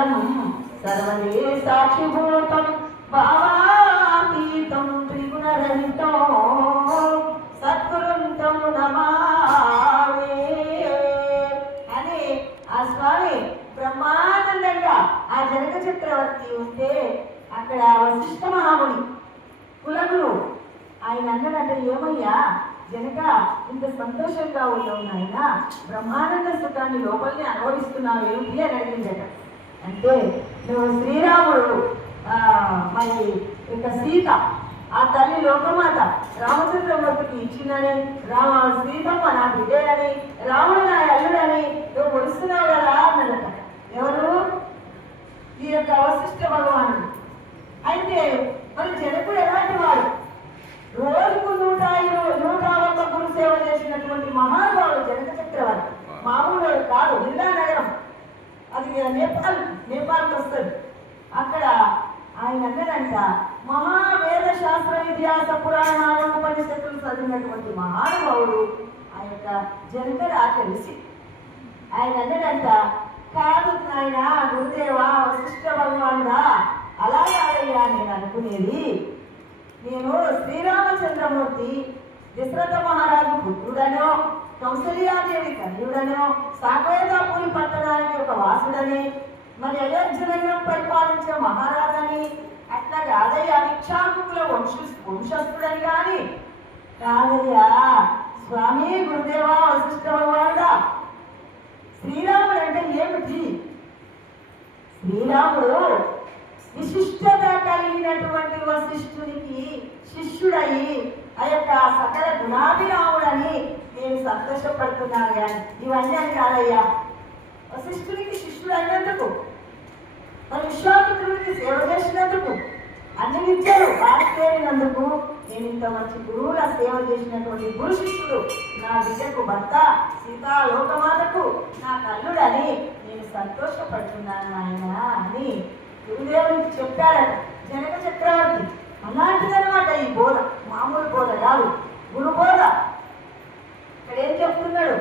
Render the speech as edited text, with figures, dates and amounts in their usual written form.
అచలం సర్వదేశాక్షిభూతం భావాతీతం త్రిగుణరహితం సద్గురుంతం నమామి అని ఆ స్వామి బ్రహ్మానందంగా ఆ జనక చక్రవర్తి ఉంటే అక్కడ వశిష్ఠ మహాముని కులగురు ఆయన అన్నదంటే, ఏమయ్యా జనక ఇంత సంతోషంగా ఉన్నావు నాయన, బ్రహ్మానంద సుఖాన్ని లోపలిని అనుభవిస్తున్నావు ఏమిటి అని అడిగిందట. అంటే నువ్వు శ్రీరాముడు మరి ఇక సీత ఆ తల్లి లోకమాత రామచంద్రమూర్తికి ఇచ్చిందని, సీతమ్మ నా బిడ్డేనని, రాముడు నా అల్లుడని నువ్వు ముడుస్తున్నావు కదా అన్నదట. ఎవరు? ఈ యొక్క వశిష్ఠ భగవానుడు. అయితే మరి జనకుడు ఎలాంటి వాడు? రోజుకు 101 గురు సేవ చేసినటువంటి మహానుభావుడు జనక చక్రవర్తి. మామూలు కాదు. జిల్లా నగరం అది నేపాల్కి వస్తుంది. అక్కడ ఆయన అన్నదంట, మహావేద శాస్త్ర ఇతిహాస పురాణాలు ఉపనిషత్తులు చదివినటువంటి మహానుభావుడు ఆ యొక్క జనకరా తెలిసి ఆయన అన్నదంట, కాదు నాయన గురుదేవా వశిష్ఠ భగవానుడా, అలా కాదయ్యా నేను అనుకునేది, నేను శ్రీరామచంద్రమూర్తి దశరథ మహారాజు పుత్రుడనో, కౌసల్యాదేవి కన్యుడనో, సాకేతాపురి పట్టణానికి ఒక వాసుడని, మరి అయోధ్యనగరం పరిపాలించిన మహారాజని, అట్లా కాదయ్యా ఇక్ష్వాకుల వంశస్థుడని కానీ కాదయ్యా స్వామి గురుదేవా వశిష్ఠ భగవానుడా. శ్రీరాముడు అంటే ఏమిటి? శ్రీరాముడు విశిష్టత కలిగినటువంటి వశిష్ఠునికి శిష్యుడయి ఆ యొక్క సకల గుణాభిరాముడని నేను సంతోషపడుతున్నాను. కానీ ఇవన్నీ అని కాదయ్యా, వశిష్ఠునికి శిష్యుడు అయినందుకు, మరి విశ్వామిత్రుడికి సేవ చేసినందుకు, అన్ని విద్యలు ఆశ్చర్యనందుకు, నేను ఇంత మంచి గురువుల సేవ చేసినటువంటి గురు శిష్యుడు నా బిడ్డకు భర్త, సీతా లోకమాతకు నా కల్లుడని నేను సంతోషపడుతున్నాను ఆయన అని గురుదేవునికి చెప్పాడట జనక చక్రవర్తి. అలాంటిదనమాట ఈ బోధ, మామూలు బోధ కాదు, గురు బోధ. ఇక్కడ ఏం చెప్తున్నాడు?